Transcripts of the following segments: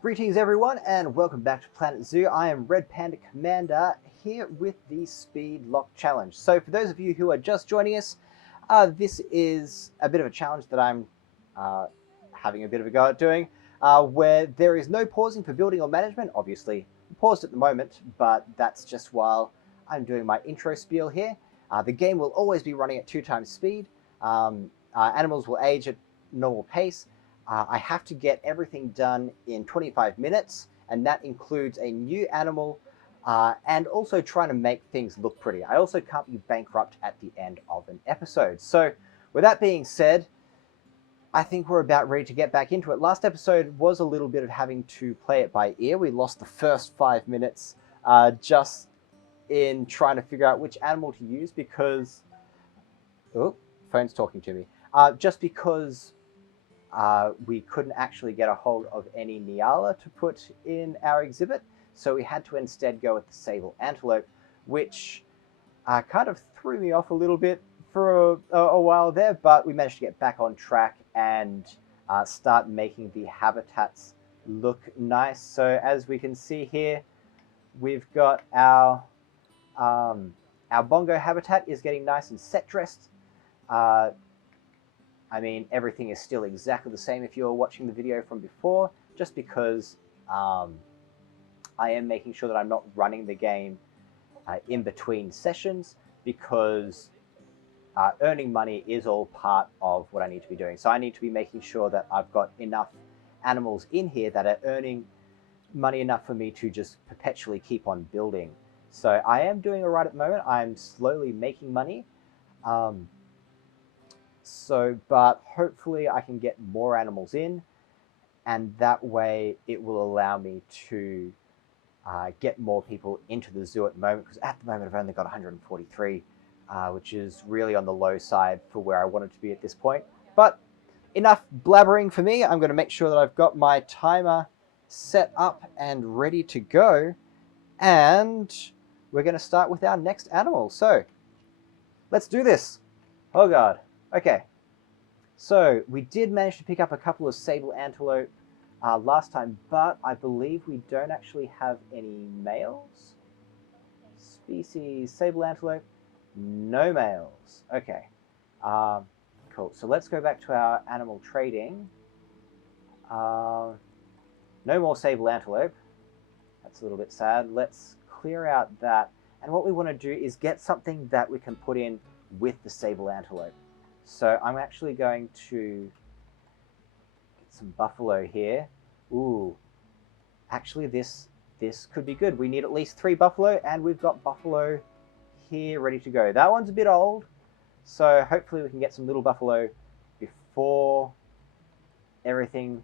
Greetings everyone and welcome back to Planet Zoo. I am Red Panda Commander here with the Speed Lock Challenge. So for those of you who are just joining us, this is a bit of a challenge that I'm having a bit of a go at doing, where there is no pausing for building or management. Obviously, I'm paused at the moment, but that's just while I'm doing my intro spiel here. The game will always be running at 2 times speed. Animals will age at normal pace. I have to get everything done in 25 minutes, and that includes a new animal and also trying to make things look pretty. I also can't be bankrupt at the end of an episode. So with that being said, I think we're about ready to get back into it. Last episode was a little bit of having to play it by ear. We lost the first 5 minutes just in trying to figure out which animal to use because... Oh, phone's talking to me. Just because we couldn't actually get a hold of any Nyala to put in our exhibit, so we had to instead go with the sable antelope, which kind of threw me off a little bit for a while there, but we managed to get back on track and start making the habitats look nice. So as we can see here, we've got our bongo habitat is getting nice and set dressed. I mean, everything is still exactly the same if you're watching the video from before, just because I am making sure that I'm not running the game in between sessions, because earning money is all part of what I need to be doing. So I need to be making sure that I've got enough animals in here that are earning money enough for me to just perpetually keep on building. So I am doing all right at the moment. I'm slowly making money. But hopefully I can get more animals in, and that way it will allow me to get more people into the zoo at the moment, because at the moment I've only got 143, which is really on the low side for where I wanted to be at this point. But enough blabbering for me. I'm going to make sure that I've got my timer set up and ready to go, and we're going to start with our next animal. So let's do this. Oh god. Okay. So we did manage to pick up a couple of sable antelope last time, but I believe we don't actually have any males. Species, sable antelope, no males. Okay, cool. So let's go back to our animal trading. No more sable antelope. That's a little bit sad. Let's clear out that. And what we want to do is get something that we can put in with the sable antelope. So I'm actually going to get some buffalo here. Ooh, actually this could be good. We need at least 3 buffalo, and we've got buffalo here ready to go. That one's a bit old, so hopefully we can get some little buffalo before everything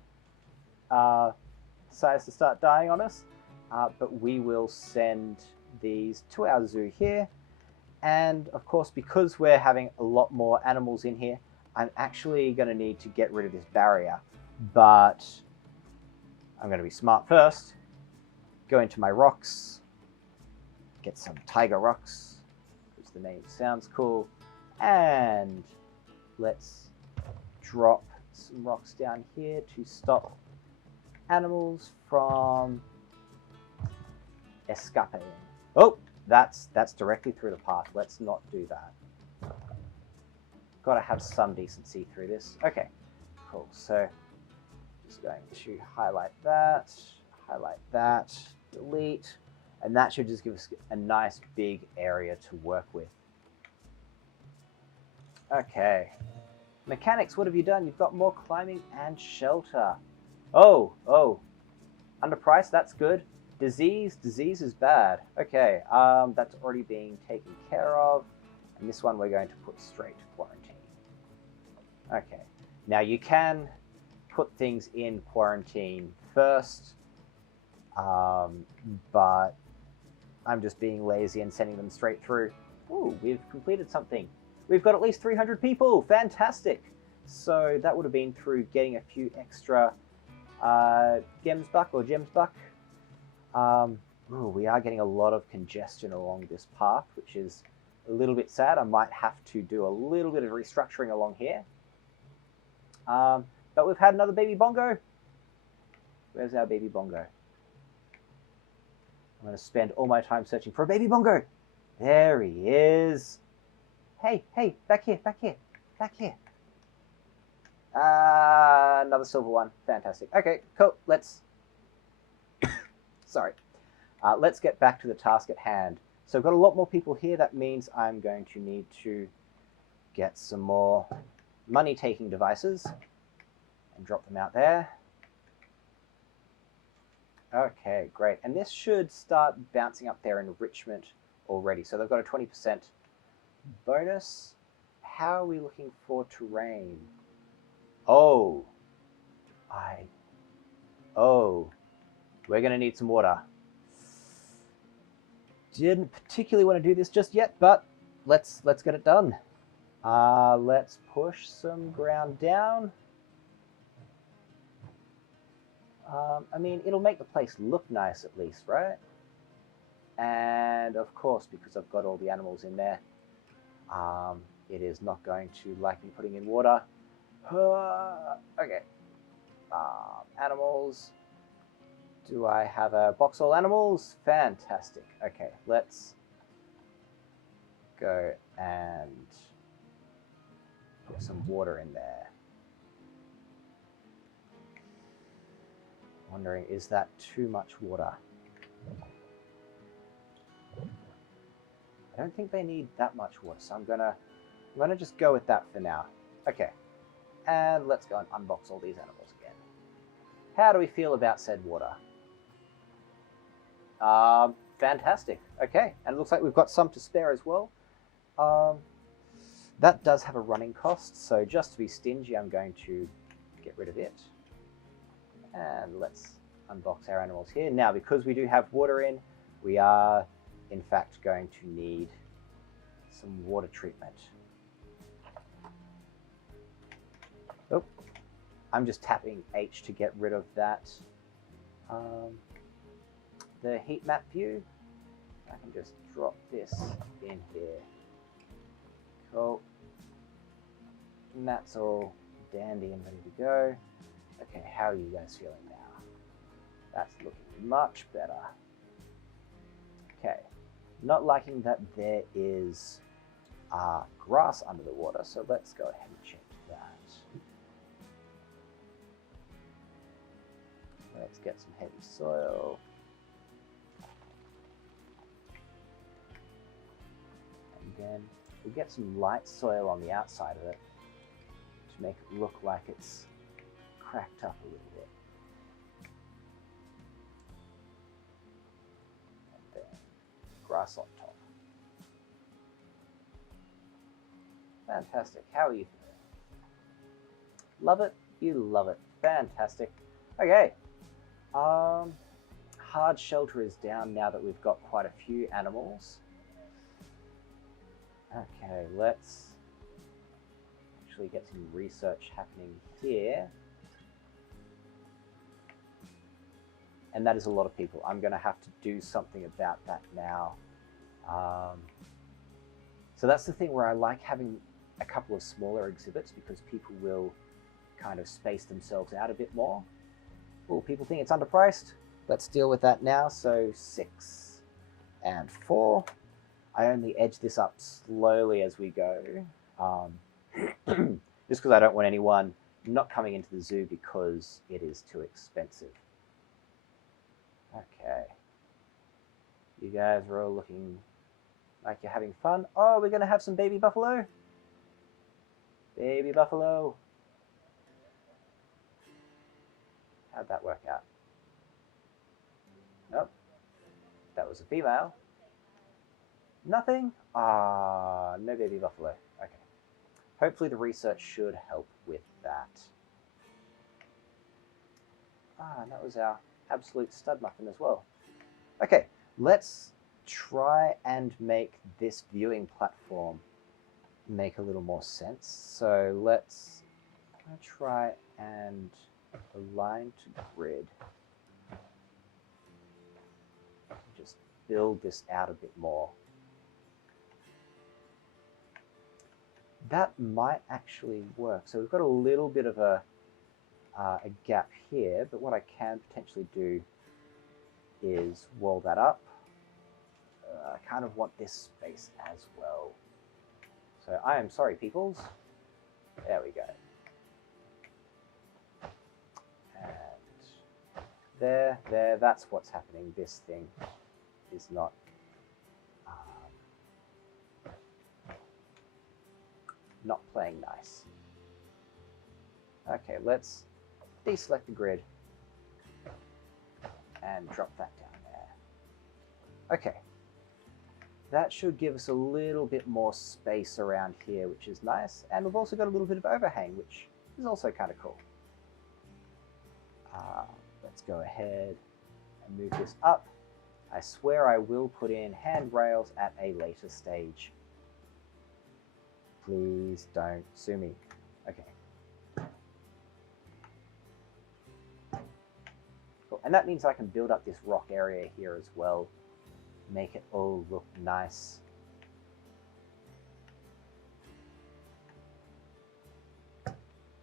decides to start dying on us. But we will send these to our zoo here. And of course, because we're having a lot more animals in here, I'm actually going to need to get rid of this barrier. But I'm going to be smart first. Go into my rocks. Get some tiger rocks, because the name sounds cool. And let's drop some rocks down here to stop animals from escaping. Oh! That's directly through the path. Let's not do that. Got to have some decency through this. Okay, cool. So just going to highlight that, delete, and that should just give us a nice big area to work with. Okay. Mechanics, what have you done? You've got more climbing and shelter. Oh, underpriced, that's good. Disease is bad. Okay, that's already being taken care of. And this one we're going to put straight to quarantine. Okay, now you can put things in quarantine first, but I'm just being lazy and sending them straight through. Ooh, we've completed something. We've got at least 300 people. Fantastic. So that would have been through getting a few extra gems buck. We are getting a lot of congestion along this path, which is a little bit sad. I might have to do a little bit of restructuring along here. But we've had another baby bongo. Where's our baby bongo? I'm going to spend all my time searching for a baby bongo. There he is. Hey, hey, back here, back here, back here. Another silver one. Fantastic. Okay, cool. Let's... Sorry. Let's get back to the task at hand. So I've got a lot more people here. That means I'm going to need to get some more money-taking devices and drop them out there. Okay, great. And this should start bouncing up their enrichment already. So they've got a 20% bonus. How are we looking for terrain? Oh, we're going to need some water. Didn't particularly want to do this just yet, but let's get it done. Let's push some ground down. I mean, it'll make the place look nice at least, right? And of course, because I've got all the animals in there, it is not going to like me putting in water. Okay. Animals. Do I have a box all animals? Fantastic. Okay, let's go and put some water in there. Wondering, is that too much water? I don't think they need that much water, so I'm gonna just go with that for now. Okay, and let's go and unbox all these animals again. How do we feel about said water? Fantastic. Okay, and it looks like we've got some to spare as well. That does have a running cost, so just to be stingy, I'm going to get rid of it. And let's unbox our animals here. Now, because we do have water in, we are, in fact, going to need some water treatment. Oh, I'm just tapping H to get rid of that. The heat map view, I can just drop this in here. Cool. And that's all dandy and ready to go. Okay, how are you guys feeling now? That's looking much better. Okay, not liking that there is grass under the water, so let's go ahead and change that. Let's get some heavy soil. And then we'll get some light soil on the outside of it to make it look like it's cracked up a little bit. And then grass on top. Fantastic. How are you feeling? Love it? You love it. Fantastic. Okay. Hard shelter is down now that we've got quite a few animals. Okay, let's actually get some research happening here. And that is a lot of people. I'm going to have to do something about that now. So that's the thing where I like having a couple of smaller exhibits because people will kind of space themselves out a bit more. Oh, people think it's underpriced. Let's deal with that now. So 6 and 4. I only edge this up slowly as we go. Just because I don't want anyone not coming into the zoo because it is too expensive. Okay. You guys are all looking like you're having fun. Oh, we're going to have some baby buffalo. Baby buffalo. How'd that work out? Nope. That was a female. Nothing? Ah, no baby buffalo. Okay. Hopefully the research should help with that. Ah, and that was our absolute stud muffin as well. Okay, let's try and make this viewing platform make a little more sense. So let's try and align to grid. Just build this out a bit more. That might actually work. So we've got a little bit of a a gap here, but what I can potentially do is wall that up. I kind of want this space as well. So I am sorry, peoples. There we go. And there, that's what's happening. This thing is not playing nice. Okay, let's deselect the grid and drop that down there. Okay, that should give us a little bit more space around here, which is nice. And we've also got a little bit of overhang, which is also kind of cool. Let's go ahead and move this up. I swear I will put in handrails at a later stage. Please don't sue me. Okay. Cool. And that means I can build up this rock area here as well. Make it all look nice.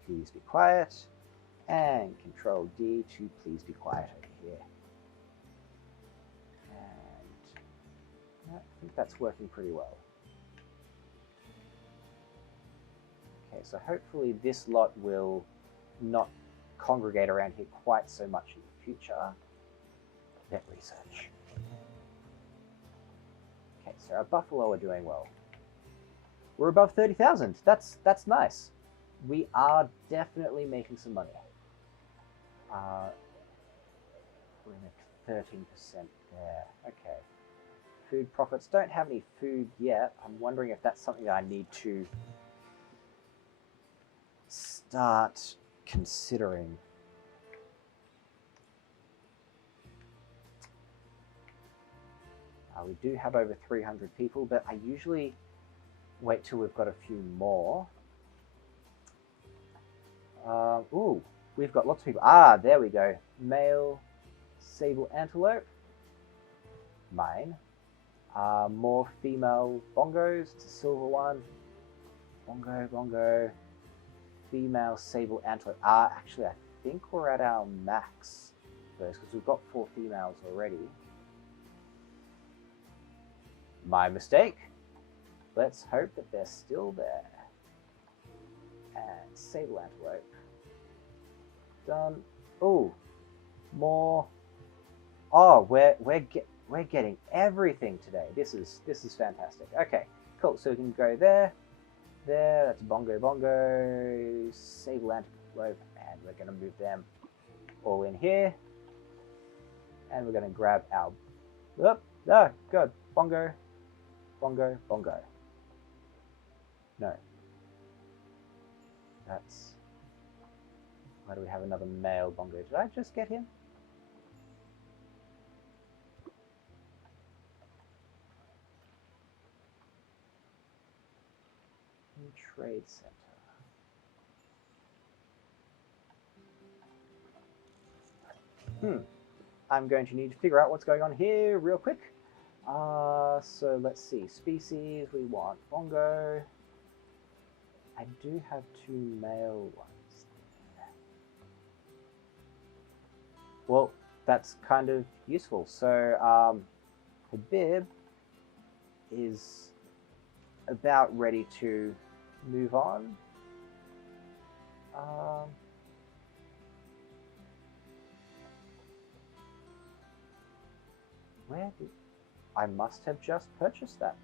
Please be quiet. And Control D to please be quiet over here. And I think that's working pretty well. Okay, so hopefully this lot will not congregate around here quite so much in the future. Vet research. Okay, so our Bufffalo are doing well. We're above 30,000. That's nice. We are definitely making some money. We're in at 13% there. Okay. Food profits. Don't have any food yet. I'm wondering if that's something that I need to start considering. We do have over 300 people, but I usually wait till we've got a few more. Ooh, we've got lots of people. Ah, there we go. Male sable antelope. Mine. More female bongos. It's a silver one. Bongo, bongo. Female sable antelope. Actually, I think we're at our max first because we've got 4 females already. My mistake. Let's hope that they're still there. And sable antelope. Done. Oh, more. Oh, we're getting everything today. This is fantastic. Okay, cool. So we can go there. There. That's bongo bongo. Sable antelope, and we're gonna move them all in here. And we're gonna grab our. Oh, good. Bongo. Bongo, bongo. No. That's... Why do we have another male bongo? Did I just get him? Trade center. I'm going to need to figure out what's going on here real quick. So let's see. Species, we want bongo. I do have 2 male ones there. Well, that's kind of useful. So, Habib is about ready to move on. Where did... I must have just purchased that.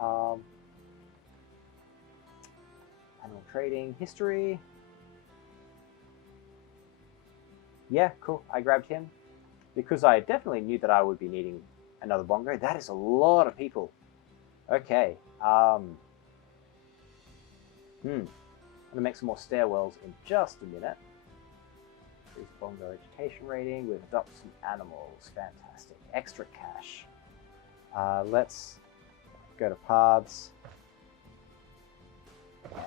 Animal trading, history. Yeah, cool. I grabbed him because I definitely knew that I would be needing another bongo. That is a lot of people. Okay. I'm gonna make some more stairwells in just a minute. Increase bongo education rating with adopt some animals. Fantastic. Extra cash. Let's go to paths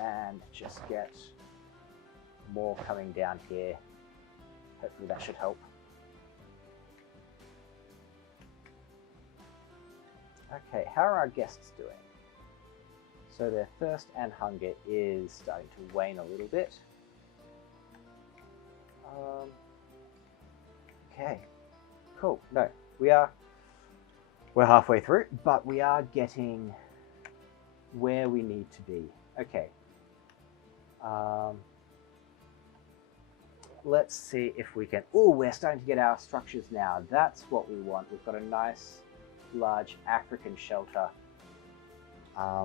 and just get more coming down here. Hopefully that should help. Okay, how are our guests doing? So their thirst and hunger is starting to wane a little bit. Okay, cool. No, we're halfway through, but we are getting where we need to be. Okay. Let's see if we can... Oh, we're starting to get our structures now. That's what we want. We've got a nice, large African shelter.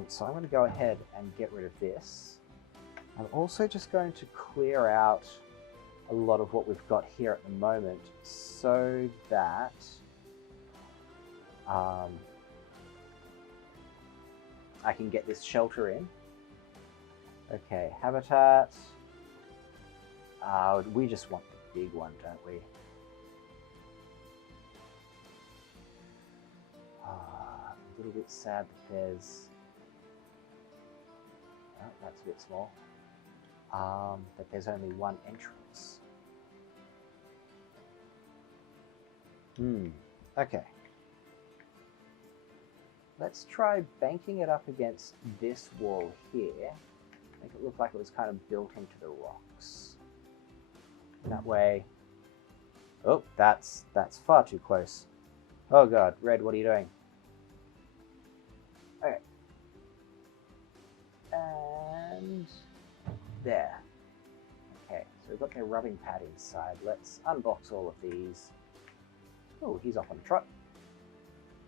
So I'm going to go ahead and get rid of this. I'm also just going to clear out a lot of what we've got here at the moment so that I can get this shelter in. Okay, habitat. We just want the big one, don't we? A little bit sad that there's... Oh, that's a bit small. That there's only one entrance. Okay. Let's try banking it up against this wall here. Make it look like it was kind of built into the rocks. That way... Oh, that's far too close. Oh god, Red, what are you doing? Okay. And... there. Okay, so we've got the rubbing pad inside. Let's unbox all of these. Oh, he's off on a trot.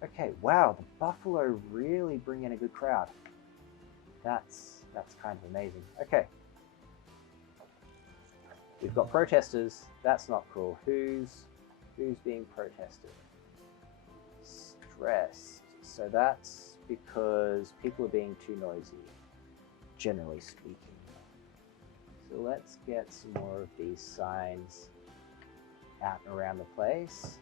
Okay, wow, the Bufffalo really bring in a good crowd. That's kind of amazing. Okay. We've got protesters. That's not cool. Who's being protested? Stressed. So that's because people are being too noisy, generally speaking. So let's get some more of these signs out and around the place.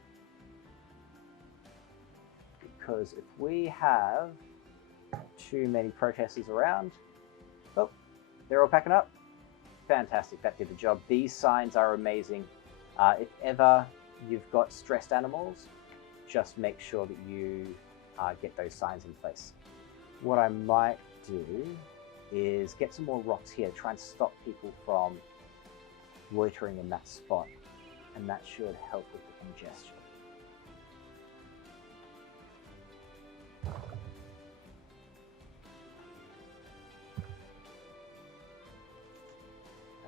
Because if we have too many protesters around... Oh, they're all packing up. Fantastic, that did the job. These signs are amazing. If ever you've got stressed animals, just make sure that you get those signs in place. What I might do is get some more rocks here, try and stop people from loitering in that spot, and that should help with the congestion.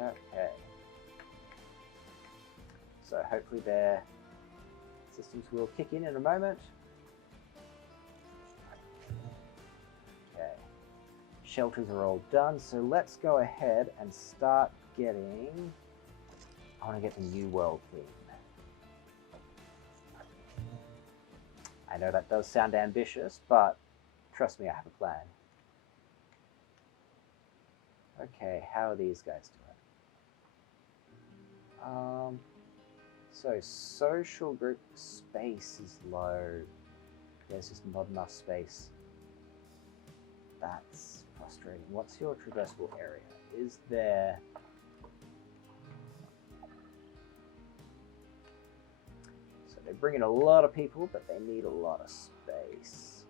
Okay. So hopefully their systems will kick in a moment. Okay. Shelters are all done, so let's go ahead and start getting... I want to get the New World theme. I know that does sound ambitious, but trust me, I have a plan. Okay, how are these guys doing? So social group space is low. There's just not enough space. That's frustrating. What's your traversable area? Is there... So they bring in a lot of people, but they need a lot of space.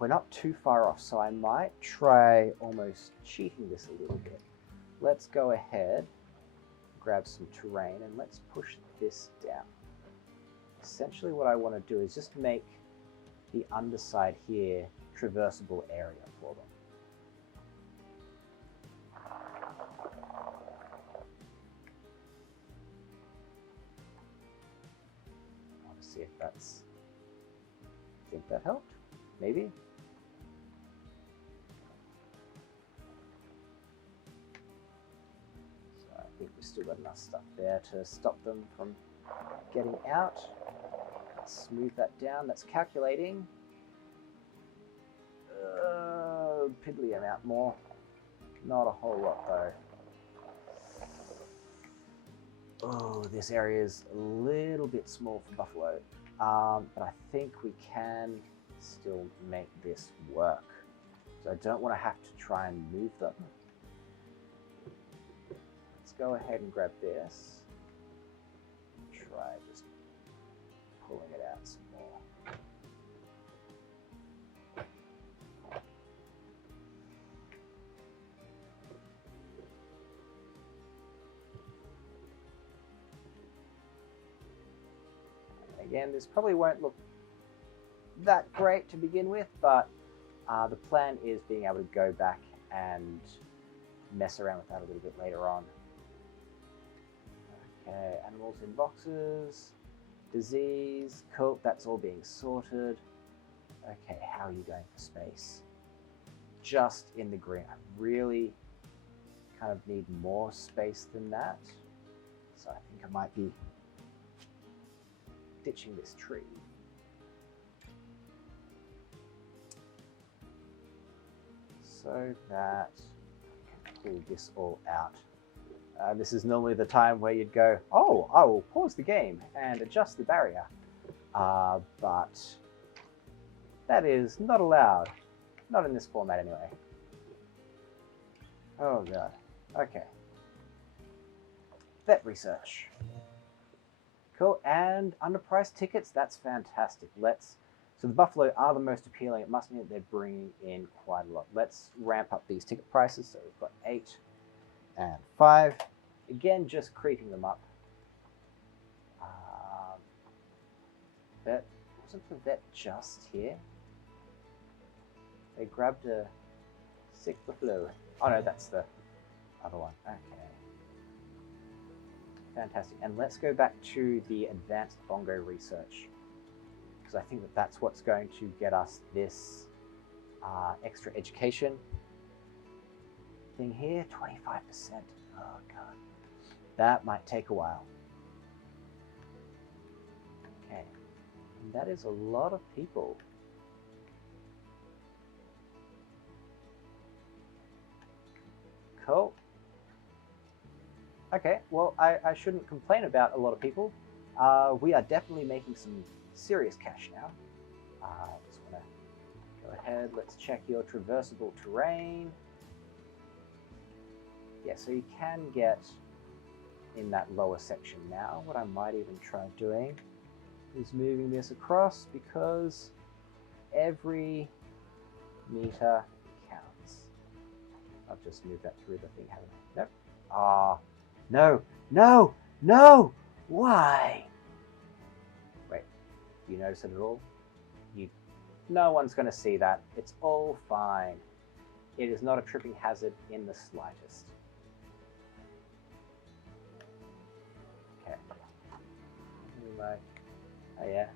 We're not too far off, so I might try almost cheating this a little bit. Let's go ahead, grab some terrain, and let's push this down. Essentially what I want to do is just make the underside here traversable area for them. I want to see if that's... I think that helped? Maybe? I think we've still got enough stuff there to stop them from getting out. Let's smooth that down. That's calculating. Piddly amount more. Not a whole lot though. Oh, this area is a little bit small for Bufffalo. But I think we can still make this work. So I don't want to have to try and move them. Let's go ahead and grab this. Try just pulling it out some more. Again, this probably won't look that great to begin with, but the plan is being able to go back and mess around with that a little bit later on. Okay, animals in boxes, disease, cool, that's all being sorted. Okay, how are you going for space? Just in the green. I really kind of need more space than that. So I think I might be ditching this tree. So that I can pull this all out. This is normally the time where you'd go, oh, I will pause the game and adjust the barrier. But that is not allowed. Not in this format anyway. Oh god. Okay. Vet research. Cool, and underpriced tickets, that's fantastic. So the Bufffalo are the most appealing. It must mean that they're bringing in quite a lot. Let's ramp up these ticket prices. So we've got 8 and 5. Again, just creeping them up. Vet, wasn't the vet just here? They grabbed a sick Bufffalo. Oh no, that's the other one. Okay. Fantastic. And let's go back to the advanced bongo research, because I think that that's what's going to get us this extra education thing here. 25%. Oh god. That might take a while. Okay. And that is a lot of people. Cool. Okay, well, I shouldn't complain about a lot of people. We are definitely making some serious cash now. Just want to go ahead, let's check your traversable terrain. Yeah, so you can get in that lower section now. What I might even try doing is moving this across, because every meter counts. I've just moved that through the thing, haven't I? Nope. Ah, no, no, no! Why? Wait, do you notice it at all? No one's going to see that. It's all fine. It is not a tripping hazard in the slightest. Okay. Like, oh yeah,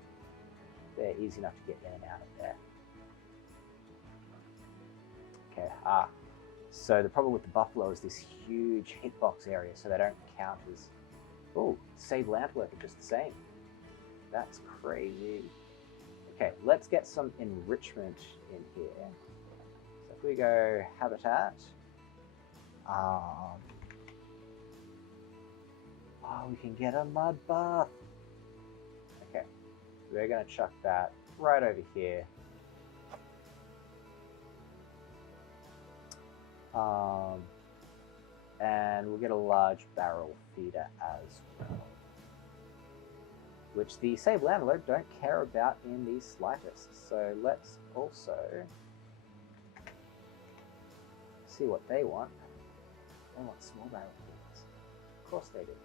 they're easy enough to get in and out of there. Okay, so the problem with the Bufffalo is this huge hitbox area, so they don't count as... Oh, sable antelope are just the same. That's crazy. Okay, let's get some enrichment in here. So if we go habitat, oh, we can get a mud bath. Okay, we're gonna chuck that right over here. And we'll get a large barrel feeder as well, which the sable antelope don't care about in the slightest. So let's also see what they want. They want small barrel feeders. Of course they do.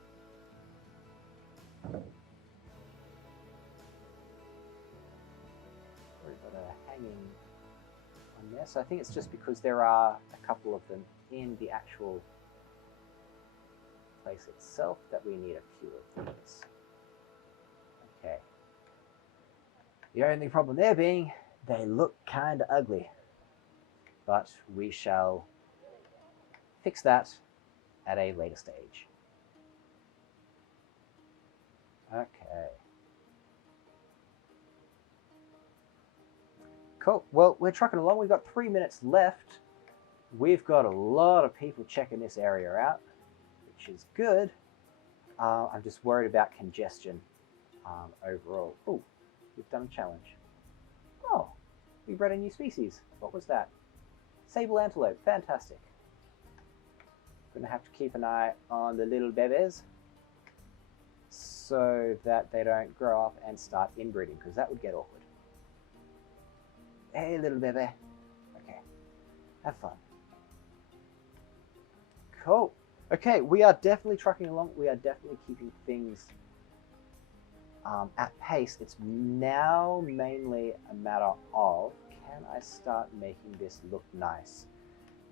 We've got a hanging on there. So I think it's just because there are a couple of them in the actual place itself that we need a few of these. Okay. The only problem there being, they look kind of ugly. But we shall fix that at a later stage. Okay. Cool. Well, we're trucking along. We've got 3 minutes left. We've got a lot of people checking this area out, which is good. I'm just worried about congestion overall. Oh, we've done a challenge. Oh, we bred a new species. What was that? Sable antelope. Fantastic. Gonna have to keep an eye on the little bebes so that they don't grow up and start inbreeding, because that would get awkward. Hey, little bebe. Okay, have fun. Cool. Okay, we are definitely trucking along. We are definitely keeping things at pace. It's now mainly a matter of, can I start making this look nice?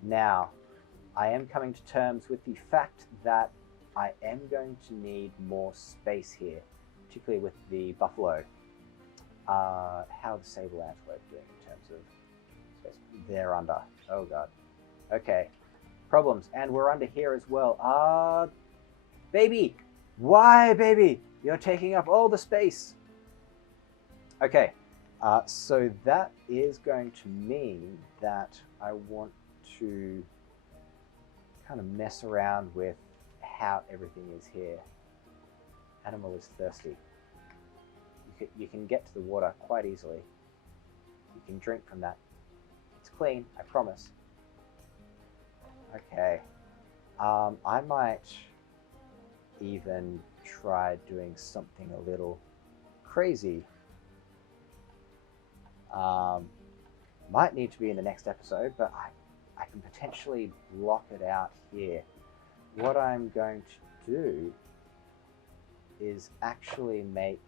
Now, I am coming to terms with the fact that I am going to need more space here, particularly with the buffalo. How are the sable antelope doing in terms of space? They're under. Oh god. Okay. Problems. And we're under here as well. Baby! Why, baby? You're taking up all the space. Okay. So that is going to mean that I want to kind of mess around with how everything is here. Animal is thirsty. You can get to the water quite easily. You can drink from that. It's clean, I promise. Okay. I might even try doing something a little crazy. Might need to be in the next episode, but I can potentially block it out here. What I'm going to do is actually make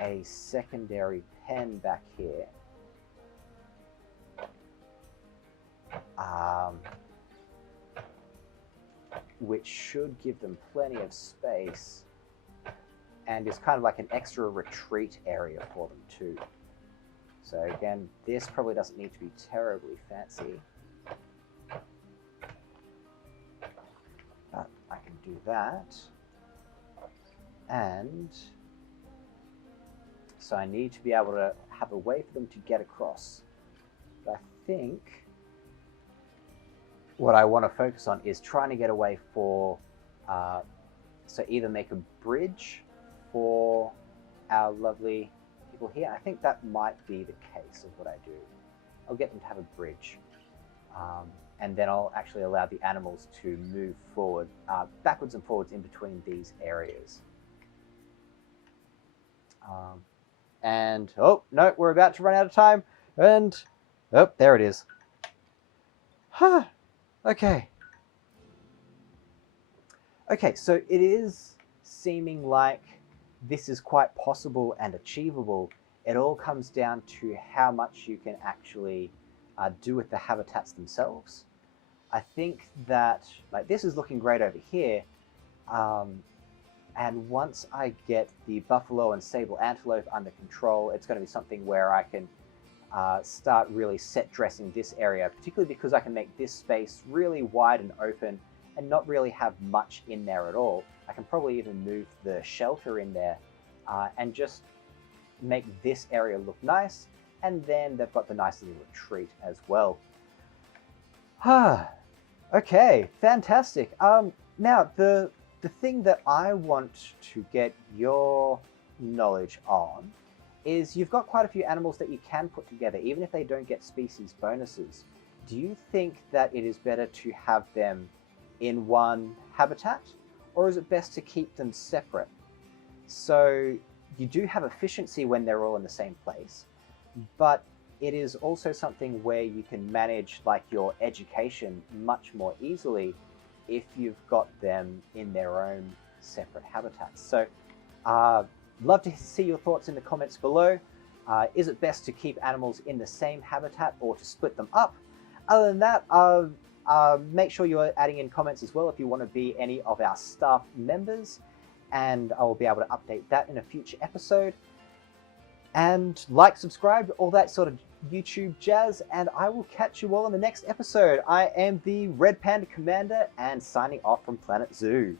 a secondary pen back here. Which should give them plenty of space and is kind of like an extra retreat area for them too. So again, this probably doesn't need to be terribly fancy. But I can do that. And so I need to be able to have a way for them to get across. But I think what I want to focus on is trying to get away for, so either make a bridge for our lovely people here. I think that might be the case of what I do. I'll get them to have a bridge. And then I'll actually allow the animals to move forward, backwards and forwards in between these areas. And, oh, no, we're about to run out of time. And, oh, there it is. Okay. Okay, so it is seeming like this is quite possible and achievable. It all comes down to how much you can actually do with the habitats themselves. I think that, like, this is looking great over here. And once I get the buffalo and sable antelope under control, it's going to be something where I can start really set dressing this area, particularly because I can make this space really wide and open and not really have much in there at all. I can probably even move the shelter in there and just make this area look nice, and then they've got the nice little retreat as well. Okay, fantastic. Now, the thing that I want to get your knowledge on is you've got quite a few animals that you can put together, even if they don't get species bonuses. Do you think that it is better to have them in one habitat, or is it best to keep them separate? So you do have efficiency when they're all in the same place, but it is also something where you can manage like your education much more easily if you've got them in their own separate habitats. So love to see your thoughts in the comments below. Is it best to keep animals in the same habitat or to split them up? Other than that, make sure you're adding in comments as well if you want to be any of our staff members, and I will be able to update that in a future episode. And like, subscribe, all that sort of YouTube jazz, and I will catch you all in the next episode. I am the Red Panda Commander and signing off from Planet Zoo.